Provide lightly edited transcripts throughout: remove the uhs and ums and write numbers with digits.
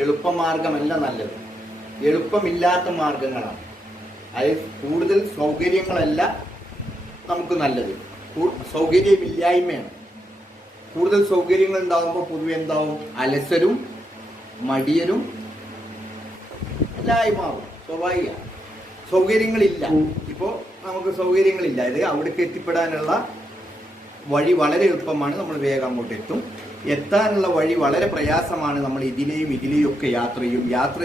എളുപ്പമാർഗമല്ല നല്ലത്, എളുപ്പമില്ലാത്ത മാർഗങ്ങളാണ്. അതായത് കൂടുതൽ സൗകര്യങ്ങളല്ല നമുക്ക് നല്ലത്, സൗകര്യമില്ലായ്മയാണ്. കൂടുതൽ സൗകര്യങ്ങൾ ഉണ്ടാവുമ്പോൾ പൊതുവെ എന്താവും? അലസരും മടിയരും എല്ലായി മാറും. സ്വാഭാവിക സൗകര്യങ്ങളില്ല. ഇപ്പോൾ നമുക്ക് സൗകര്യങ്ങളില്ല, ഇത് അവിടേക്ക് എത്തിപ്പെടാനുള്ള വഴി വളരെ എളുപ്പമാണ്, നമ്മൾ വേഗം അങ്ങോട്ട് എത്തും. എത്താനുള്ള വഴി വളരെ പ്രയാസമാണ്. നമ്മൾ ഇതിലെയും ഒക്കെ യാത്ര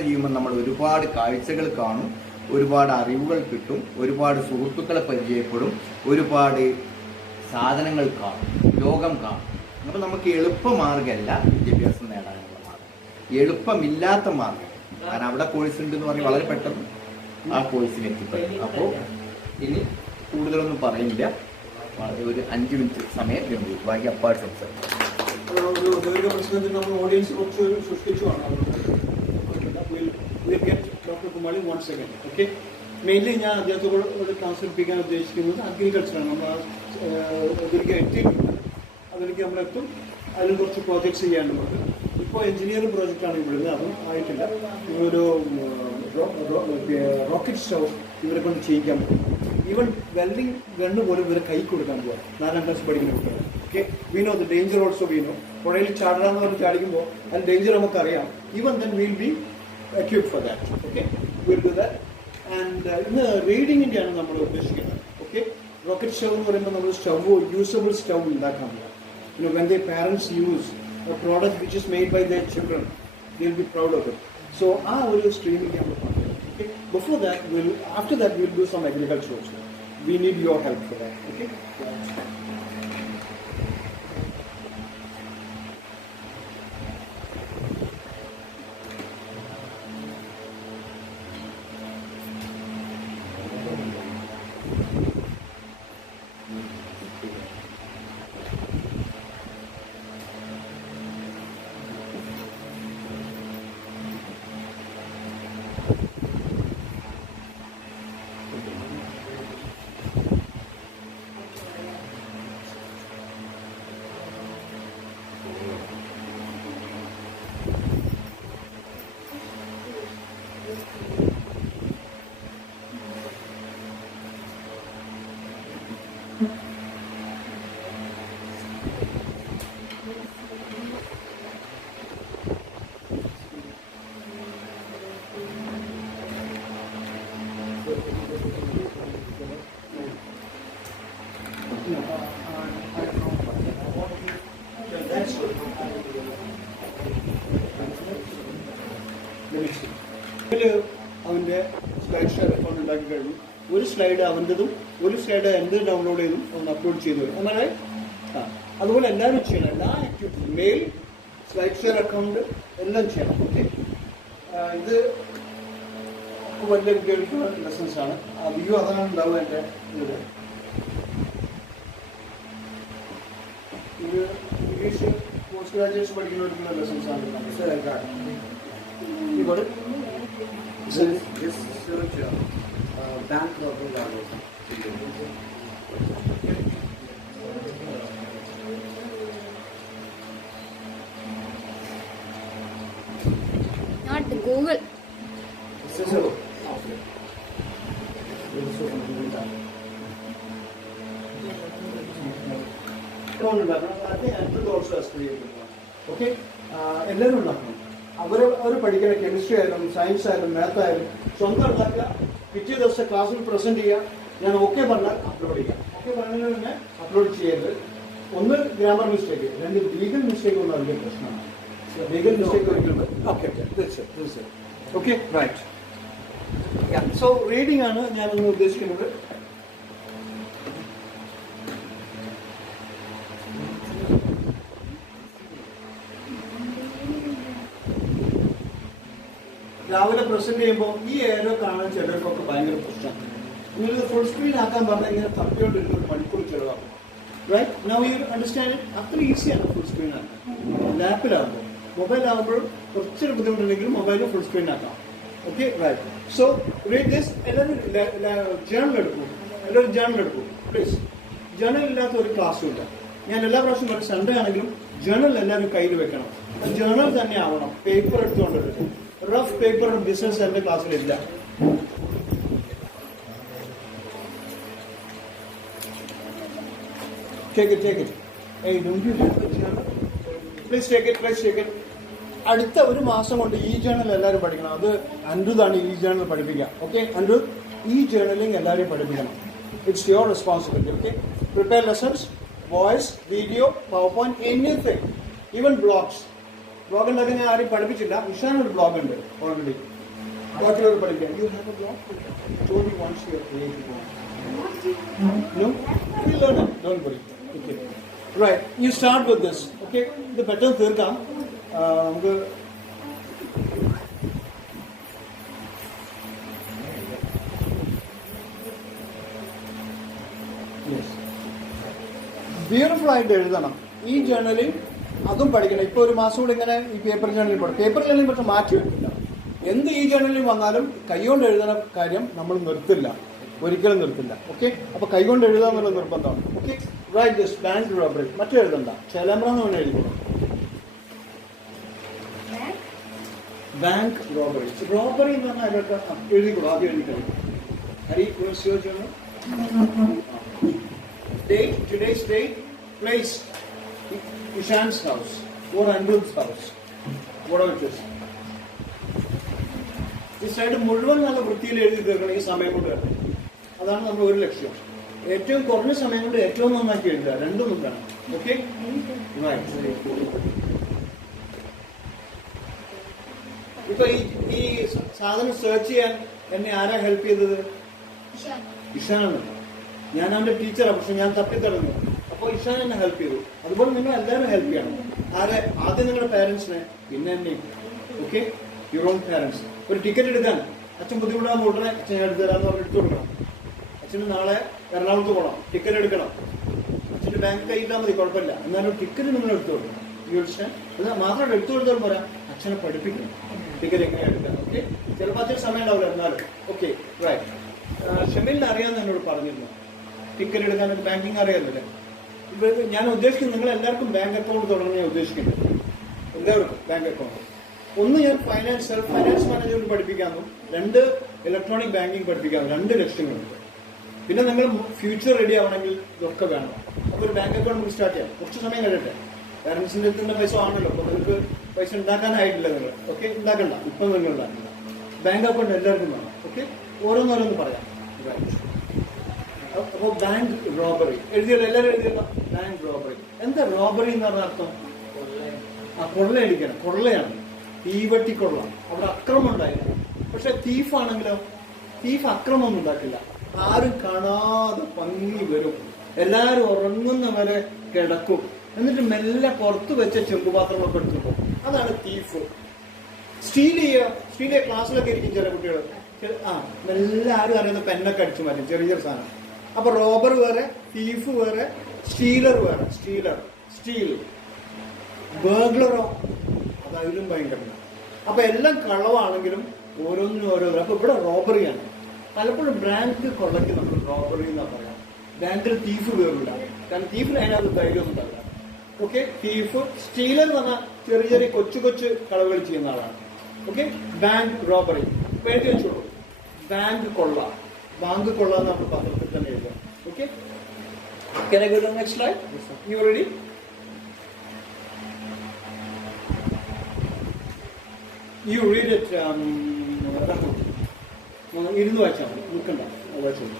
ചെയ്യുമ്പോൾ നമ്മൾ ഒരുപാട് കാഴ്ചകൾ കാണും, ഒരുപാട് അറിവുകൾ കിട്ടും, ഒരുപാട് സുഹൃത്തുക്കളെ പരിചയപ്പെടും, ഒരുപാട് സാധനങ്ങൾ കാണും, ലോകം കാണും. അപ്പം നമുക്ക് എളുപ്പമാർഗമല്ല വിദ്യാഭ്യാസം നേടാനുള്ള മാർഗം, എളുപ്പമില്ലാത്ത മാർഗം. കാരണം അവിടെ കോഴ്സ് ഉണ്ട് എന്ന് പറഞ്ഞ് വളരെ പെട്ടെന്ന് ആ കോഴ്സിന് എത്തിപ്പെടും. അപ്പോൾ ഇനി കൂടുതലൊന്നും പറയുന്നില്ല, ഒരു 5 മിനിറ്റ് സമയം വേണ്ടി ബാക്കി അപ്പാട് സംസാരിക്കും. പ്രശ്നത്തിൽ നമ്മൾ ഓഡിയൻസ് കുറച്ച് സൃഷ്ടിച്ചുമാണ്. ഓക്കെ, മെയിൻലി ഞാൻ അദ്ദേഹത്തോട് ട്രാൻസ്ഫറിപ്പിക്കാൻ ഉദ്ദേശിക്കുന്നത് അഗ്രികൾച്ചറാണ്. നമ്മൾ അതിലേക്ക് എത്തിയിട്ടുണ്ട്, അതിലേക്ക് നമ്മളെത്തും. അതിന് കുറച്ച് പ്രോജക്ട്സ് ചെയ്യാനുണ്ട്. ഇപ്പോൾ എഞ്ചിനീയറിംഗ് പ്രോജക്റ്റാണ് ഇവിടുന്ന്, അതും ആയിട്ടില്ല. ഒരു റോക്കറ്റ് സ്റ്റൗ ഇവരെ കൊണ്ട് ചെയ്യിക്കാൻ പറ്റും. ഈവൻ വെൽഡിംഗ് ഗണ്ണ് പോലും ഇവരെ കൈ കൊടുക്കാൻ പോകാം. 4ാം ക്ലാസ് പഠിക്കുന്ന കുട്ടികൾ. Okay, we know the danger also. We know പുഴയിൽ ചാടണമെന്ന് പറഞ്ഞ് ചാടിക്കുമ്പോൾ അതിന് ഡേഞ്ചർ നമുക്കറിയാം. Even then will be equipped for that. Okay, we'll do that. And ഇന്ന് റീഡിങ്ങിൻ്റെയാണ് നമ്മൾ ഉദ്ദേശിക്കുന്നത്. ഓക്കെ, റോക്കറ്റ് സ്റ്റൗ എന്ന് പറയുമ്പോൾ നമ്മൾ സ്റ്റൗ യൂസബിൾ സ്റ്റൗ ഉണ്ടാക്കാൻ പറ്റും. When their parents use a product which is made by their children, they'll be proud of it. So ആ ഒരു സ്ട്രീമിംഗ് നമ്മൾ പറഞ്ഞു. Okay, before that, after that we'll do some agriculture also. We need your help for that. Okay. അവൻ്റെ slide share account ഉണ്ടാക്കി കഴിഞ്ഞു. ഒരു slide അവൻ്റെതും ഒരു slide എൻ്റെ ഡൗൺലോഡ് ചെയ്തും ഒന്ന് അപ്ലോഡ് ചെയ്തു വരും. അങ്ങനെ അതുപോലെ എല്ലാവരും ചെയ്യണം. എല്ലാ ആക്ടിവിറ്റീസും മെയിൽ സ്ലൈഡ് ഷെയർ അക്കൗണ്ട് എല്ലാം ചെയ്യണം. ഓക്കെ, ഇത് വലിയ കുട്ടികൾക്കുള്ള ലെസൺസാണ്. വ്യൂ അതാണ് ഉണ്ടാവുക. എൻ്റെ ഇത് ഇംഗ്ലീഷ് പോസ്റ്റ് ഗ്രാജുവേഷൻ പഠിക്കുന്നവർക്കുള്ള ലെസൺസാണ്. ഇവിടെ just search bank robbery laws. Not Google. Okay, എല്ലാവരും ഉണ്ടാക്കണം. അവർ പഠിക്കുന്ന കെമിസ്ട്രി ആയാലും സയൻസ് ആയാലും മാത്ത് ആയാലും സ്വന്തം ഉണ്ടാക്കുക. പിറ്റേ ദിവസം ക്ലാസ്സിൽ പ്രസന്റ് ചെയ്യുക. ഞാൻ ഓക്കെ പറഞ്ഞാൽ അപ്ലോഡ് ചെയ്യാം. ഓക്കെ പറഞ്ഞാൽ തന്നെ അപ്ലോഡ് ചെയ്യരുത്. ഒന്ന് ഗ്രാമർ മിസ്റ്റേക്ക്, രണ്ട് ലീഗൽ മിസ്റ്റേക്ക് ഒന്നും അതിൻ്റെ പ്രശ്നമാണ്. ലീഗൽ മിസ്റ്റേക്ക് ഒരിക്കലും ഓക്കെ തീർച്ചയായും. Okay, right. സോ റീഡിംഗ് ആണ് ഞാനൊന്ന് ഉദ്ദേശിക്കുന്നത്. രാവിലെ പ്രസന്റ് ചെയ്യുമ്പോൾ ഈ ഏരോ കാണാൻ ചിലർക്കൊക്കെ ഭയങ്കര പ്രശ്നമാണ്. നിങ്ങളിത് ഫുൾ സ്ക്രീൻ ആക്കാൻ പറഞ്ഞാൽ ഇങ്ങനെ തപ്പിയോണ്ടിരുന്ന ഒരു മണിക്കൂർ ചിലവാകും. Right, now you understand it. അത്ര ഈസിയാണ് ഫുൾ സ്ക്രീൻ ആക്കാൻ. ലാപ്പിലാകുമ്പോൾ, മൊബൈലാകുമ്പോൾ കുറച്ചൊരു ബുദ്ധിമുട്ടുണ്ടെങ്കിലും മൊബൈലിൽ ഫുൾ സ്ക്രീൻ ആക്കാം. Okay, right. So read this. എല്ലാവരും ജേണൽ എടുക്കും. പ്ലീസ്. ജേണൽ ഇല്ലാത്ത ഒരു ക്ലാസ്സും ഇല്ല. ഞാൻ എല്ലാ പ്രാവശ്യം പറയും, സൺഡേ ആണെങ്കിലും ജേണൽ എല്ലാവരും കയ്യിൽ വെക്കണം. ജേണൽ തന്നെ ആവണം, പേപ്പർ എടുത്തുകൊണ്ടിരുന്നത്. റഫ് പേപ്പർ ബിസിനസ് എന്റെ ക്ലാസ്സിലില്ല. Take it. Hey, don't you have a journal? Please take it. അടുത്ത ഒരു മാസം കൊണ്ട് ഈ ജേണൽ എല്ലാവരും പഠിക്കണം. അത് അൻഡുതാണ് ഈ ജേണൽ പഠിപ്പിക്കുക. ഓക്കെ, അൻഡു ഈ ജേണലിംഗ് എല്ലാവരും പഠിപ്പിക്കണം. It's your responsibility. Okay, prepare lessons, voice, video, PowerPoint, anything, even blogs. Blog ഉണ്ടാക്കാൻ ഞാൻ ആരും പഠിപ്പിച്ചില്ല. ഇഷാനൊരു ബ്ലോഗ് ഉണ്ട് ഓൾറെഡി. ബാക്കിയുള്ളവർ പഠിക്കാം. You have a blog? Tell me once you are created one. No? You learn it. Don't worry. Okay. Right. You start with this. Okay. ഇത് പെട്ടെന്ന് തീർക്കാം. നമുക്ക് ബ്യൂട്ടിഫുൾ ആയിട്ട് എഴുതണം. ഈ ജേണലിൽ അതും പഠിക്കണം. ഇപ്പൊ ഒരു മാസം കൂടെ ഇങ്ങനെ ഈ പേപ്പർ ജേണലിൽ പഠിക്കും. പേപ്പർ ജേണലിൽ പക്ഷെ മാറ്റി വെക്കില്ല. എന്ത് ഈ ജേണലിൽ വന്നാലും കൈകൊണ്ട് എഴുതുന്ന കാര്യം നമ്മൾ നിർത്തില്ല, ഒരിക്കലും നിർത്തില്ല. ഓക്കെ, അപ്പൊ കൈകൊണ്ട് എഴുതാന്നുള്ള നിർബന്ധമാണ്. Okay, right this bank robbery. മറ്റേ എഴുതണ്ട, ചേലമ്പ്രാന്ന് തന്നെ എഴുതിക്കോളൂ. Bank robbery. റോബറി എന്ന് പറഞ്ഞാൽ എഴുതിക്കോളൂ. ആദ്യം എഴുതിക്കോളൂ. Hari date, today's date, place, Ishan's house or Andrew's house, whatever it is. ഈ സൈഡ് മുഴുവൻ നല്ല വൃത്തിയിൽ എഴുതി തീർക്കണം ഈ സമയം കൊണ്ട്. അതാണ് നമ്മുടെ ഒരു ലക്ഷ്യം. ഏറ്റവും കുറഞ്ഞ സമയം കൊണ്ട് ഏറ്റവും നന്നാക്കി എഴുതുക. രണ്ടും ഒന്നാണ്. ഓക്കെ, ഇപ്പൊ ഈ സാധനം സെർച്ച് ചെയ്യാൻ എന്നെ ആരാ ഹെൽപ്പ് ചെയ്തത്? ഇഷാനാണ്. ഞാൻ അവന്റെ ടീച്ചറാണ്, പക്ഷെ ഞാൻ തപ്പിത്തടഞ്ഞു. അപ്പൊ ഇഷാൻ എന്നെ ഹെൽപ്പ് ചെയ്തു. അതുപോലെ നിങ്ങൾ എല്ലാവരും ഹെൽപ്പ് ചെയ്യണം. ആദ്യം നിങ്ങളുടെ പാരന്റ്സിനെ, പിന്നെ എന്നെയും. Okay, your own parents. ഒരു ടിക്കറ്റ് എടുക്കാൻ അച്ഛൻ ബുദ്ധിമുട്ടാകുമ്പോൾ ഉടനെ അച്ഛൻ എടുത്തു തരാമെന്ന് പറഞ്ഞ് എടുത്തു കൊടുക്കണം. അച്ഛന് നാളെ എറണാകുളത്ത് പോകണം, ടിക്കറ്റ് എടുക്കണം. അച്ഛൻ്റെ ബാങ്ക് കയ്യിട്ടാൽ മതി, കുഴപ്പമില്ല. എന്നാലും ടിക്കറ്റ് നിങ്ങൾ എടുത്തു കൊടുക്കണം. അത് മാത്രമല്ല, എടുത്തു കൊടുത്താൽ പോരാ, അച്ഛനെ പഠിപ്പിക്കണം ടിക്കറ്റ് എങ്ങനെ എടുക്കാം. ഓക്കെ, ചിലപ്പോൾ അച്ഛന് സമയം ഉണ്ടാവില്ല, എന്നാലും. Okay, right. ഷമീലിന് അറിയാമെന്ന് എന്നോട് പറഞ്ഞിരുന്നു. ടിക്കറ്റ് എടുക്കാൻ ബാങ്കിങ് അറിയാമല്ലേ? ഞാൻ ഉദ്ദേശിക്കുന്നത് നിങ്ങൾ എല്ലാവർക്കും ബാങ്ക് അക്കൗണ്ട് തുടങ്ങാൻ ഞാൻ ഉദ്ദേശിക്കുന്നത്. എല്ലാവർക്കും ബാങ്ക് അക്കൗണ്ട്. ഒന്ന്, ഞാൻ സെൽഫ് ഫൈനാൻസ് മാനേജ്മെന്റ് പഠിപ്പിക്കാമെന്നും 2 ഇലക്ട്രോണിക് ബാങ്കിങ് പഠിപ്പിക്കാമെന്നും 2 ലക്ഷ്യങ്ങളുണ്ട്. പിന്നെ നിങ്ങൾ ഫ്യൂച്ചർ റെഡി ആവണമെങ്കിൽ ഇതൊക്കെ വേണം. അപ്പോൾ ഒരു ബാങ്ക് അക്കൗണ്ട് നമുക്ക് സ്റ്റാർട്ട് ചെയ്യാം. കുറച്ച് സമയം കഴിയട്ടെ. പാരന്റ്സിന്റെ അടുത്ത് പൈസ ആണല്ലോ, അപ്പോൾ നിങ്ങൾക്ക് പൈസ ഉണ്ടാക്കാനായിട്ടില്ല. നിങ്ങൾ ഓക്കെ, ഉണ്ടാക്കണ്ട, ഇപ്പം നിങ്ങൾ ഉണ്ടാക്കില്ല. ബാങ്ക് അക്കൗണ്ട് എല്ലാവർക്കും വേണം. ഓക്കെ, ഓരോന്നോരോന്ന് പറയാം. അപ്പോൾ ബാങ്ക് റോബറി എഴുതിയല്ലോ, എല്ലാവരും എഴുതിയല്ലോ. ബാങ്ക് റോബറി എന്താ? റോബറി എന്ന് പറഞ്ഞ അർത്ഥം കൊള്ളയടിക്കണം. കൊള്ളയാണ്, തീവട്ടിക്കൊള്ള. അവിടെ അക്രമം ഉണ്ടായില്ല. പക്ഷെ തീഫാണെങ്കിലോ, തീഫ് അക്രമമൊന്നും ഉണ്ടാക്കില്ല. ആരും കാണാതെ ഭംഗി വരും. എല്ലാവരും ഉറങ്ങുന്ന വരെ കിടക്കും. എന്നിട്ട് മെല്ലെ പുറത്ത് വെച്ച ചെമ്പുപാത്രങ്ങളൊക്കെ എടുത്തു പോകും. അതാണ് തീഫ്. സ്റ്റീൽ ചെയ്യുക ക്ലാസ്സിലൊക്കെ ഇരിക്കും ചില കുട്ടികൾ. മെല്ലെ ആരും അറിയുന്ന പെന്നൊക്കെ അടിച്ചു മാറ്റും, ചെറിയ സാധനം. അപ്പൊ റോബർ വേറെ, തീഫ് വേറെ, സ്റ്റീലർ വേറെ. സ്റ്റീൽ ബർഗ്ലറോ, അതതിലും ഭയങ്കര. അപ്പൊ എല്ലാം കളവാണെങ്കിലും ഓരോന്നിനും ഓരോ. അപ്പൊ ഇവിടെ റോബറിയാണ്. പലപ്പോഴും ബാങ്ക് കൊള്ളയ്ക്ക് നമ്മൾ റോബറി എന്നാ പറയാം. ബാങ്കിൽ തീഫ് കയറില്ല, കാരണം തീഫിന് അതിനകത്ത് ധൈര്യമൊന്നും ഉണ്ടാവില്ല. Okay, thief. സ്റ്റീലർ എന്ന് പറഞ്ഞാൽ ചെറിയ കൊച്ചു കളവുകൾ ചെയ്യുന്ന ആളാണ്. Okay, bank robbery. പേടി വെച്ചോളൂ, ബാങ്ക് കൊള്ള. ബാങ്ക് കൊള്ള എന്ന് നമ്മൾ പത്രത്തിൽ തന്നെ എഴുതാം. Okay, can I go to the next slide? You ready? You read it. ഇരുന്ന് വായിച്ചാൽ മതി, നിൽക്കണ്ട. വായിച്ചോളൂ.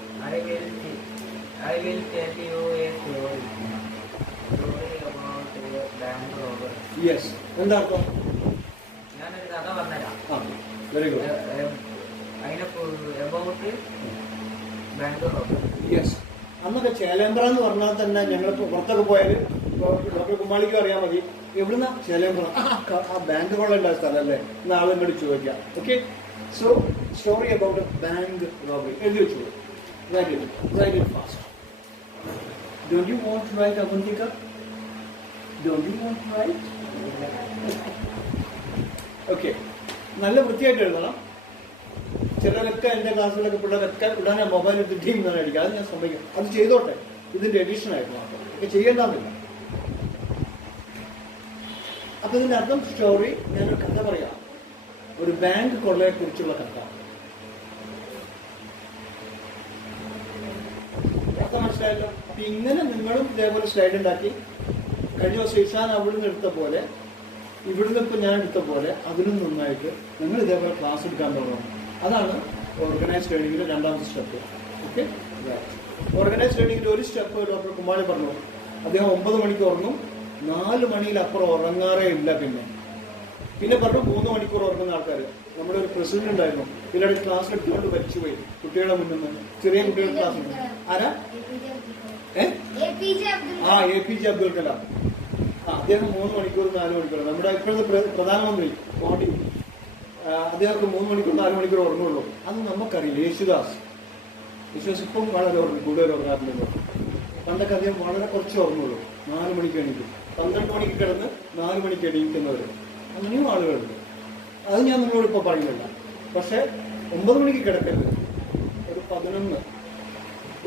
I will tell you a story about a bank robber. Yes. എന്താ അർത്ഥം? ഞാനൊരു കഥ പറഞ്ഞുതരാം. Very good. about bank robber. Yes. അന്നൊക്കെ ചേലേമ്പ്ര എന്ന് പറഞ്ഞാൽ തന്നെ ഞങ്ങൾ പുറത്തൊക്കെ പോയാൽ ഡോക്ടർ കുമാളിക്കും അറിയാൻ മതി. എവിടുന്ന ചേലേമ്പ്ര? ആ ബാങ്ക് കൊള്ളുണ്ടായ സ്ഥലമല്ലേ എന്ന് ആളെന്നോട് ചോദിക്കാം. Okay, so story about bank robbery എഴുതി വെച്ചോളൂ. Write it fast. Don't you want to write, Avantika? Don't you want to write? Okay. നല്ല വൃത്തിയായിട്ട് എഴുതണം. ചിലരൊക്കെ എൻ്റെ ക്ലാസ്സിലൊക്കെ പിള്ളേരൊക്കെ ഉടനെ മൊബൈൽ എടുത്ത് ടീം തന്നെ അടിക്കുക. അത് ഞാൻ സമ്മതിക്കും. അത് ചെയ്തോട്ടെ, ഇതിന്റെ എഡിഷൻ ആയിട്ട് മാത്രം. ഒക്കെ ചെയ്യേണ്ടെന്നില്ല. അപ്പൊ ഇതിന്റെ അർത്ഥം സ്റ്റോറി ഞാനൊരു കഥ പറയാം, ഒരു ബാങ്ക് കൊള്ളയെ കുറിച്ചുള്ള കഥ. അർത്ഥം മനസ്സിലായല്ലോ? അപ്പൊ ഇങ്ങനെ നിങ്ങളും ഇതേപോലെ സ്ലൈഡ് ഉണ്ടാക്കി കഴിഞ്ഞ ദിവസം ഇഷാൻ അവിടുന്ന് എടുത്ത പോലെ ഇവിടുന്ന് ഇപ്പൊ ഞാൻ എടുത്ത പോലെ അതിനും നന്നായിട്ട് നിങ്ങൾ ഇതേപോലെ ക്ലാസ് എടുക്കാൻ തുടങ്ങണം. അതാണ് ഓർഗനൈസ്ഡ് ലേണിംഗിന്റെ രണ്ടാമത്തെ സ്റ്റെപ്പ്. ഓക്കെ, ഓർഗനൈസ്ഡ് ലേണിംഗിന്റെ ഒരു സ്റ്റെപ്പ് ഡോക്ടർ കുമാരി പറഞ്ഞു. അദ്ദേഹം 9 മണിക്ക് ഉറങ്ങും, 4 മണിയിലപ്പുറം ഉറങ്ങാറേ ഇല്ല. പിന്നെ പറഞ്ഞു 3 മണിക്കൂർ ഉറങ്ങുന്ന ആൾക്കാർ. നമ്മുടെ ഒരു പ്രസിഡന്റ് ഉണ്ടായിരുന്നു, പിന്നീട് ക്ലാസ്സിൽ എടുത്തുകൊണ്ട് മരിച്ചുപോയി കുട്ടികളുടെ മുന്നിൽ നിന്ന്, ചെറിയ കുട്ടികളുടെ ക്ലാസ്സിൽ. ആരാ? APJ അബ്ദുൽ കലാം. അദ്ദേഹം 3 മണിക്കൂർ 4 മണിക്കൂർ. നമ്മുടെ ഇപ്പോഴത്തെ പ്രധാനമന്ത്രി മോദി, അദ്ദേഹമൊക്കെ 3 മണിക്കൂർ 4 മണിക്കൂർ ഉറങ്ങുള്ളൂ. അത് നമുക്കറിയില്ല. യേശുദാസ് ഇപ്പം വളരെ ഉറങ്ങും, കൂടുതൽ ഉറങ്ങാറുണ്ടല്ലോ. പണ്ടൊക്കെ അദ്ദേഹം വളരെ കുറച്ച് ഉറങ്ങുള്ളൂ, 4 മണിക്ക് എണീക്കും. 12 മണിക്ക് കിടന്ന് 4 മണിക്ക് എണീക്കുന്നവർ, അങ്ങനെയും ആളുകളുണ്ട്. അത് ഞാൻ നിങ്ങളോട് ഇപ്പോൾ പറയുന്നില്ല. പക്ഷെ 9 മണിക്ക് കിടക്കരുത്, ഒരു 11,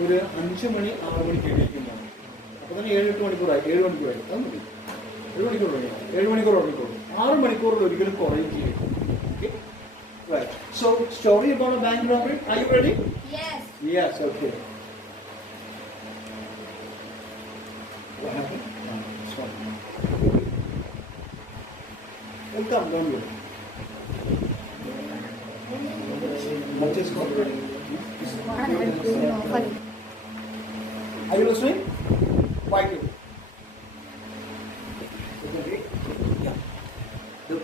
ഒരു 5 മണി 6 മണിക്ക് എണീക്കുന്നതാണ്. അപ്പൊ തന്നെ 7-8 മണിക്കൂറായി, 7 മണിക്കൂറായി. അത് മതി, 7 മണിക്കൂർ ഉറങ്ങിയാൽ 7 മണിക്കൂർ ഉറങ്ങിക്കോളൂ. 6 മണിക്കൂറിൽ ഒരിക്കലും കുറയും ചെയ്യും. Right. So, story about a bank robbery. Are you ready? Yes. Yes. Okay. What happened? Sorry. Welcome. Don't worry. What is called? Are you listening? Why do? Yeah. The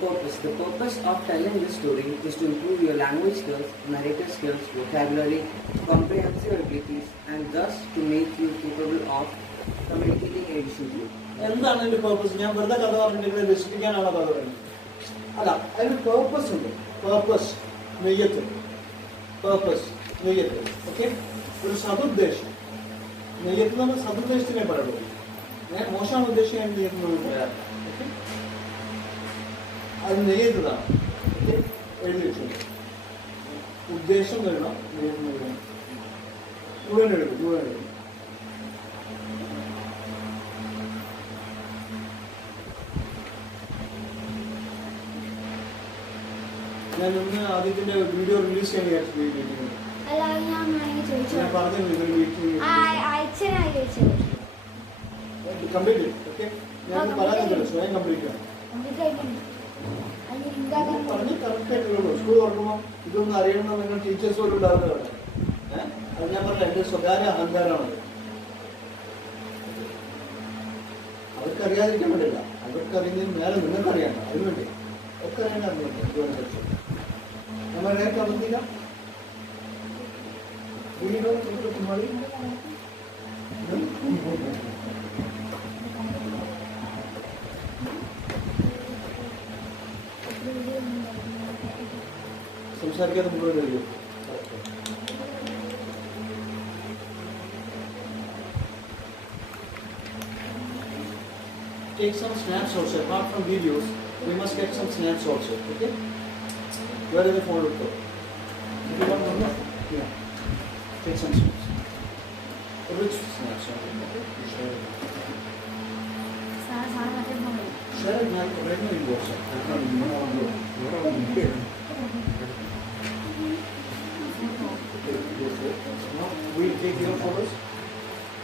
purpose of telling this story is to improve your language skills, narrative skills, vocabulary, comprehensive abilities, and thus to make you capable of communicating efficiently. എന്താണ് അതിന്റെ purpose? ഞാൻ വെറുതെ കഥ പറഞ്ഞിട്ട് രസിപ്പിക്കാനാണ് കഥ പറയുന്നത്. അല്ല, അതിന് പേർപ്പസ് ഉണ്ട്. പേർപ്പസ്, നെയ്യത്ത്. പേർപ്പസ്, നെയ്യത്ത്. ഓക്കെ, ഒരു സതുദ്ദേശം. നെയ്യത്ത് നമ്മൾ സതുദ്ദേശത്തിനെ പറയുള്ളൂ. ഞാൻ മോശമാണ് ഉദ്ദേശിക്കാൻ നെയ്യത്ത് പറയാറ്. ഓക്കെ, അത് നെയ്യത്തതാണ്. ഓക്കെ, എഴുതി വെച്ചു. ഉദ്ദേശം എഴുതണം, നെയ്യത്ത് എഴുതണം. മുഴുവൻ എഴുതും. ഞാൻ ഇന്ന് ആദ്യത്തിന്റെ വീഡിയോ റിലീസ് ചെയ്യാൻ വിചാരിച്ചു. അല്ല, ഞാൻ ചോദിച്ചു. ഞാൻ പറഞ്ഞു കംപ്ലീറ്റ്. ഓക്കെ, ഞാൻ പറയാനില്ല, സ്വയം കംപ്ലീറ്റ് ആണ്. പറഞ്ഞ് കറക്റ്റ് ആയിട്ടുള്ളൂ. സ്കൂൾ തുറക്കുമ്പോൾ ഇതൊന്നും അറിയണമെന്ന് നിങ്ങൾ ടീച്ചേഴ്സ് പോലും ഉണ്ടാവുന്നതാണ്. അത് ഞാൻ പറഞ്ഞ എന്റെ സ്വകാര്യ അഹങ്കാരമാണ്. അവർക്ക് അറിയാതിരിക്കാൻ വേണ്ടില്ല, അവർക്ക് അറിയുന്നതിന് മേലെ നിങ്ങൾക്ക് അറിയണം. അതിനുവേണ്ടി ഒക്കെ അറിയേണ്ട. നമ്മൾ നേരത്തെ അറിഞ്ഞില്ല. കുമാരി സംസാരിക്കാതെ മുഴുവൻ കഴിയും. Take some snaps also. Apart from videos, we must get some snaps also. Okay? Where is the phone look? If you want to know, yeah. Take some snaps. Which snaps? Okay? Share it. Share it now. Right now in WhatsApp. Now we take your photos.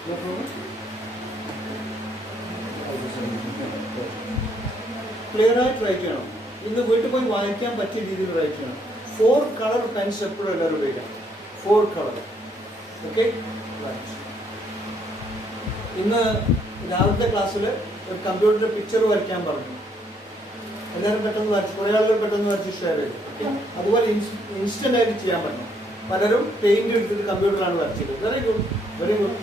Your photos. Clear ആയിട്ട് right ചെയ്യണം. ഇന്ന് വീട്ടിൽ പോയി വായിക്കാൻ പറ്റിയ രീതിയിൽ right ചെയ്യണം. 4 colour Pence എപ്പോഴും എല്ലാവരും ഉപയോഗിക്കാം. 4 കളർ. ഓക്കെ, ഇന്ന് രാവിലത്തെ ക്ലാസ്സിൽ ഒരു കമ്പ്യൂട്ടറിന്റെ പിക്ചർ വരയ്ക്കാൻ പറഞ്ഞു. എല്ലാവരും പെട്ടെന്ന് വരച്ച്, കുറേ ആളുകൾ പെട്ടെന്ന് വരച്ച് ഷെയർ ചെയ്തു. അതുപോലെ ഇൻസ്റ്റന്റ് ആയിട്ട് ചെയ്യാൻ പറഞ്ഞു. പലരും പെയിന്റ് എടുത്തിട്ട് കമ്പ്യൂട്ടറിലാണ് വരച്ചത്. Very good, very good.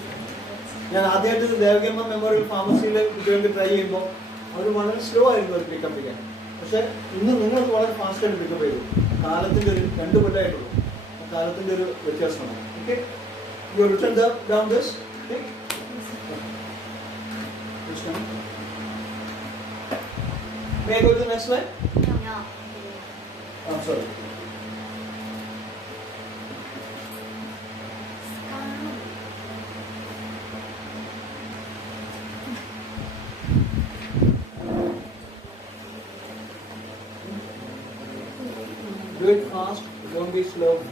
ഞാൻ ആദ്യമായിട്ട് ദേവകമ്മ മെമ്മോറിയൽ ഫാർമസിയിലെ കുട്ടികൾക്ക് ട്രൈ ചെയ്യുമ്പോൾ അവർ വളരെ സ്ലോ ആയിരുന്നു അവർ പിക്കപ്പ് ചെയ്യാൻ. പക്ഷെ ഇന്ന് നിങ്ങൾക്ക് വളരെ ഫാസ്റ്റായിട്ട് പിക്കപ്പ് ചെയ്തു. കാലത്തിൻ്റെ ഒരു 2 കൊല്ലമായിട്ടുള്ളൂ. കാലത്തിൻ്റെ ഒരു വ്യത്യാസമാണ്. Okay, you written down this. May I go to the next slide? No. I'm sorry. Do it fast. Don't be slow.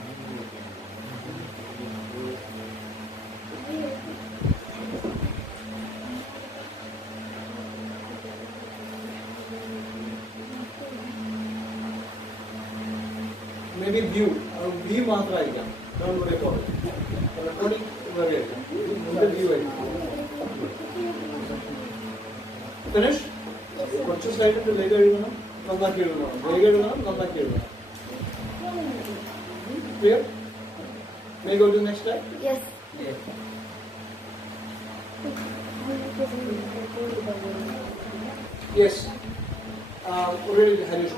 Maybe view. View മാത്രമായിരിക്കാം. Don't worry about it. Recording worry ആയിരിക്കാം. View ആയിരിക്കാം. Finish? കുറച്ച് slide ഇട്ട് വേഗം എഴുതണം, നന്നാക്കി എഴുതണം. വേഗം എഴുതണം, നന്നാക്കി എഴുതണം. Clear? May I go to the next slide? Yes. Yes. Read it, Harish.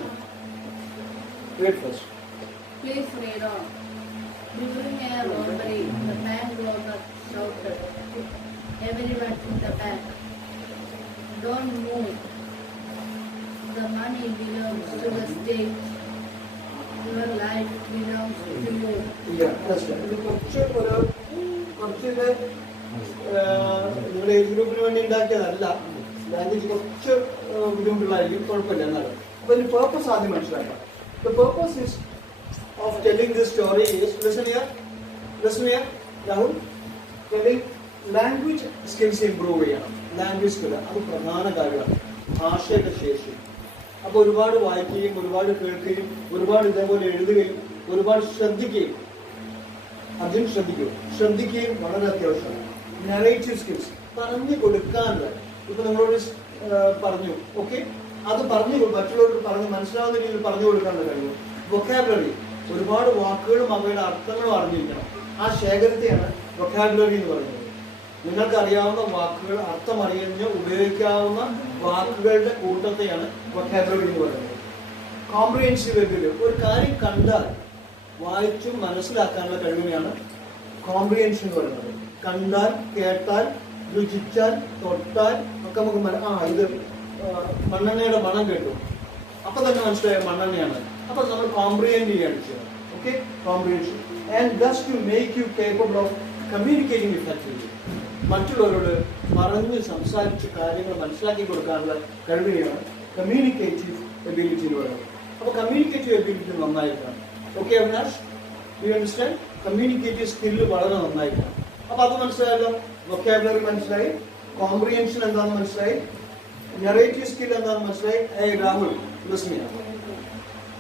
Read first. Please read on. During a robbery, the bank robber shouted, "Everyone in the bank, don't move. The money belongs to the state. Your life belongs to you." Yeah, that's right. ഇത് കുറച്ച് നിങ്ങളുടെ age ഗ്രൂപ്പിന് വേണ്ടി ഉണ്ടാക്കിയതല്ല. Language കുറച്ച് ബുദ്ധിമുട്ടുള്ളതായിരിക്കും, കുഴപ്പമില്ല എന്നാലും. അപ്പോൾ ഇതിന്റെ പേർപ്പസ് ആദ്യം മനസ്സിലാക്കാം. The purpose is of telling this story is, listen here, Rahul, telling language skills improve ചെയ്യണം. ലാംഗ്വേജ് സ്കിൽ അത് പ്രധാന കാര്യമാണ്. ഭാഷയുടെ ശേഷി. അപ്പോൾ ഒരുപാട് വായിക്കുകയും ഒരുപാട് കേൾക്കുകയും ഒരുപാട് ഇതേപോലെ എഴുതുകയും ഒരുപാട് ശ്രദ്ധിക്കുകയും ശ്രദ്ധിക്കുകയും വളരെ അത്യാവശ്യമാണ്. നറേറ്റീവ് സ്കിൽസ് പറഞ്ഞു കൊടുക്കാനുള്ള, ഇപ്പൊ നിങ്ങളോട് പറഞ്ഞു, ഓക്കെ, അത് മറ്റുള്ളവർക്ക് പറഞ്ഞ് മനസ്സിലാവുന്ന രീതിയിൽ പറഞ്ഞു കൊടുക്കാനുള്ള കഴിവ്. വൊക്കാബുലറി, ഒരുപാട് വാക്കുകളും അവയുടെ അർത്ഥങ്ങളും അറിഞ്ഞിരിക്കണം. ആ ശേഖരത്തെയാണ് വൊക്കാബുലറി എന്ന് പറയുന്നത്. നിങ്ങൾക്ക് അറിയാവുന്ന വാക്കുകൾ, അർത്ഥം അറിഞ്ഞ് ഉപയോഗിക്കാവുന്ന വാക്കുകളുടെ കൂട്ടത്തെയാണ് വൊക്കാബുലറി എന്ന് പറയുന്നത്. കോംപ്രിഹെൻസീവ് എബിലിറ്റി, ഒരു കാര്യം കണ്ടാൽ വായിച്ചും മനസ്സിലാക്കാനുള്ള കഴിവിനെയാണ് കോംപ്രിഹെൻഷൻ എന്ന് പറയുന്നത്. കണ്ടാൽ, കേട്ടാൽ, രുചിച്ചാൽ, തൊട്ടാൽ ഒക്കെ നമുക്ക് ഇത് മണ്ണെണ്ണയുടെ മണം കേട്ടു, അപ്പൊ തന്നെ മനസ്സിലായ മണ്ണെണ്ണയാണ്. അപ്പൊ നമ്മൾ കോംപ്രിഹെൻഡ് ചെയ്യാണ് ചെയ്യുന്നത്. Okay, comprehension. And thus to make you capable of communicating effectively. മറ്റുള്ളവരോട് പറഞ്ഞ് സംസാരിച്ച് കാര്യങ്ങൾ മനസ്സിലാക്കി കൊടുക്കാനുള്ള കഴിവിനെയാണ് കമ്മ്യൂണിക്കേറ്റീവ് എബിലിറ്റി എന്ന് പറയുന്നത്. അപ്പൊ കമ്മ്യൂണിക്കേറ്റീവ് എബിലിറ്റി നന്നായിരിക്കണം. Okay Avinash, you understand? Communicative skill വളരെ നന്നായിരിക്കണം. അപ്പൊ അത് മനസ്സിലായല്ലോ. വൊക്കാബുലറി മനസ്സിലായി, കോംപ്രിഹെൻഷൻ എന്താണെന്ന് മനസ്സിലായി, നറേറ്റീവ് സ്കിൽ എന്താണെന്ന് മനസ്സിലായി. രാഹുൽ ലിസൺ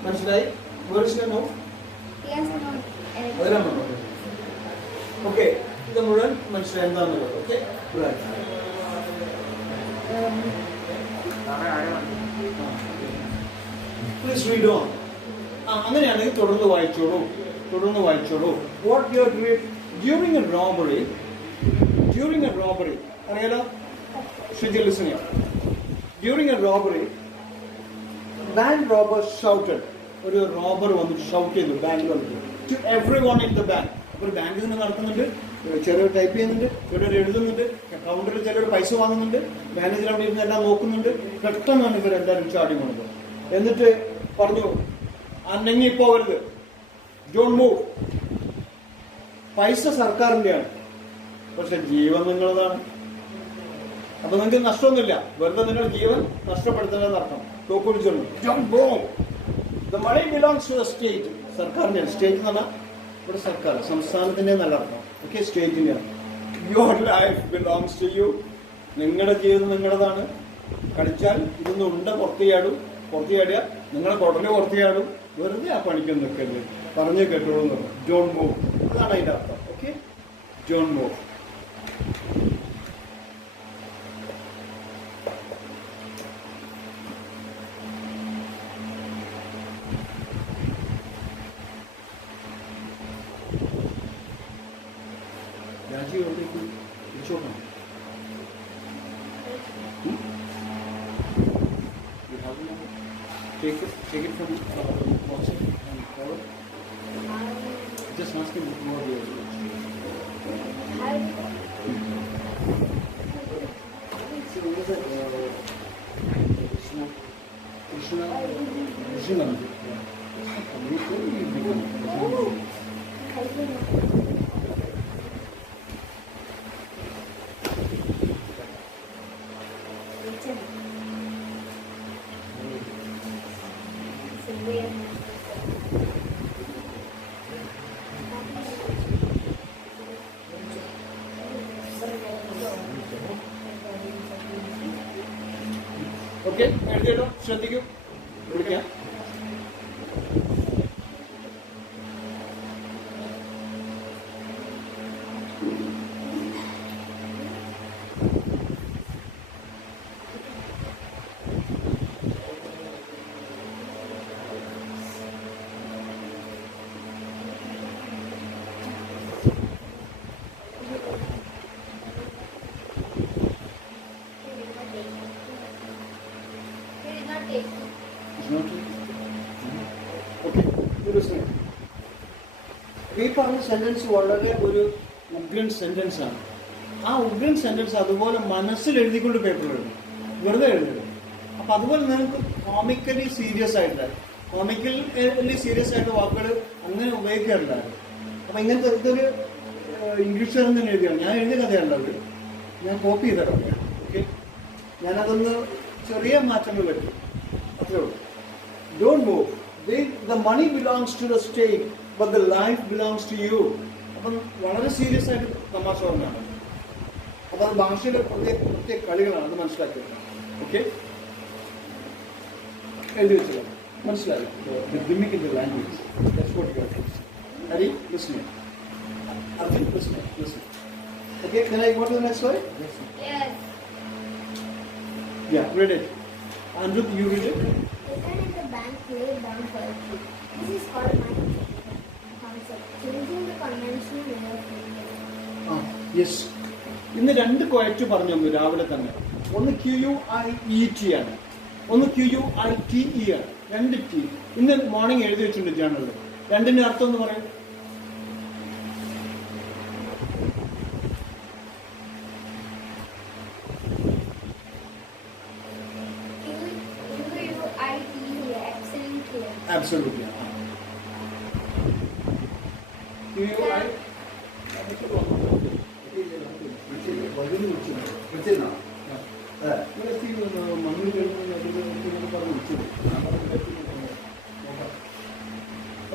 മനസ്സിലായി? നോ? Yes, no. അതിനാണ് ഓക്കെ. ഇത് മുഴുവൻ മനസ്സിലായി എന്താണെന്നുള്ളത്. Okay, please read on. അങ്ങനെയാണെങ്കിൽ തുടർന്ന് വായിച്ചോളൂ. What you read during a robbery. അറിയാലോ? ഷിജി ലിസൺ ചെയ്യാം. During a robbery, bank robbers shouted. ഒരു റോബർ വന്നിട്ട് ഷൗട്ട് ചെയ്തു ബാങ്കിൽ വന്നിട്ട്, to everyone in the bank. ഒരു ബാങ്കിൽ നിന്ന് നടക്കുന്നുണ്ട്, ചിലർ ടൈപ്പ് ചെയ്യുന്നുണ്ട്, ചിലർ എഴുതുന്നുണ്ട്, കൗണ്ടറിൽ ചിലർ പൈസ വാങ്ങുന്നുണ്ട്, മാനേജർ അവിടെ ഇരുന്ന് എല്ലാം നോക്കുന്നുണ്ട്. പെട്ടെന്നാണ് ഇവരെല്ലാവരും ചാടി വന്നത്. എന്നിട്ട് പറഞ്ഞു, അനങ്ങിപ്പോകരുത്, ഡോണ്ട് മൂവ്. പൈസ സർക്കാരിന്റെയാണ്, പക്ഷെ ജീവൻ നിങ്ങളതാണ്. അപ്പൊ നിങ്ങൾക്ക് നഷ്ടമൊന്നുമില്ല, വെറുതെ നിങ്ങൾ ജീവൻ നഷ്ടപ്പെടുത്തുന്നതെന്ന് അർത്ഥം. തോക്കുപിടിച്ചോളൂ. The money belongs to the state. സർക്കാരിന്റെ. സ്റ്റേറ്റ് എന്ന് പറഞ്ഞാൽ ഇവിടെ സർക്കാർ, സംസ്ഥാനത്തിന്റെ നല്ല അർത്ഥം. ഓക്കെ, സ്റ്റേറ്റിന്റെ. Your life belongs to you. നിങ്ങളുടെ ജീവിതം നിങ്ങളുടേതാണ്. കളിച്ചാൽ ഇതൊന്നും ഉണ്ട പുറത്തിയാടുക, നിങ്ങളെ കൊടല് പുറത്തിയാടും. വെറുതെ ആ പണിക്കൊന്നും നിൽക്കരുത്, പറഞ്ഞു കേട്ടോളൂ. ജോൺ മൂവ്, അതാണ് അതിന്റെ അർത്ഥം. Okay, John move. രാജീവിലേക്ക് തിരിച്ചോക്കണം. Take it from watching and cover. Just ask him what he is. Krishna. Krishna. Okay, എഴുതിയിട്ടോ, ശ്രദ്ധിക്കും. വിളിക്കാം. ഈ പറഞ്ഞ സെന്റൻസ് വളരെ ഒരു ഉഗ്രൻ സെന്റൻസ് ആണ്. ആ ഉഗ്രൻ സെന്റൻസ് അതുപോലെ മനസ്സിൽ എഴുതിക്കൊണ്ട് പേപ്പറിൽ എഴുതും, വെറുതെ എഴുതരുത്. അപ്പൊ അതുപോലെ നിങ്ങൾക്ക് കോമിക്കലി സീരിയസ് ആയിട്ട്, കോമിക്കലി സീരിയസ് ആയിട്ട് വാക്കുകൾ അങ്ങനെ ഉപയോഗിക്കാറുണ്ടായിരുന്നു. അപ്പൊ ഇങ്ങനത്തെ ഇതൊരു ഇംഗ്ലീഷുകാരൻ തന്നെ എഴുതിയാണ്. ഞാൻ എഴുതിയ കഥയല്ല അവർ, ഞാൻ കോപ്പി ചെയ്ത കഥയാണ്. ഓക്കെ, ഞാനതൊന്ന് ചെറിയ മാറ്റങ്ങൾ പറ്റും, അത്രേ ഉള്ളൂ. Don't move. The money belongs to the state, but the life belongs to you. അപ്പം വളരെ സീരിയസ് ആയിട്ട് തമാശ പറഞ്ഞാണ്. അപ്പൊ അത് ഭാഷയുടെ പ്രത്യേക കളികളാണ്, അത് മനസ്സിലാക്കിയത്. ഓക്കെ, എഴുതി വെച്ചത് മനസ്സിലായി. Gimmick in the language. That's what you are. Hari, listen. Arjun, listen. Okay, can I go to the next slide? Yes. Yeah, read it. Andrew, you read it. Written in the bank laid down poetry. This is called mind concept, changing the conventional way of thinking. Yes, ഇന്ന് 2 quiet പറഞ്ഞു തന്നു രാവിലെ തന്നെ. ഒന്ന് QUIET ആണ്, ഒന്ന് QUITE ആണ്. 2 T ഇന്ന് മോർണിംഗ് എഴുതി വെച്ചിട്ടുണ്ട് ജേണലിൽ. രണ്ടിന്റെ അർത്ഥം എന്ന് പറയും. Absolutely.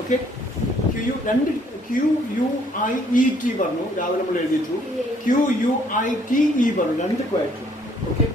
ഓക്കെ, QUIET പറഞ്ഞു രാവിലെ നമ്മൾ എഴുതിച്ചു. QUITE പറഞ്ഞു, 2 ക്വയറ്റ്. ഓക്കെ,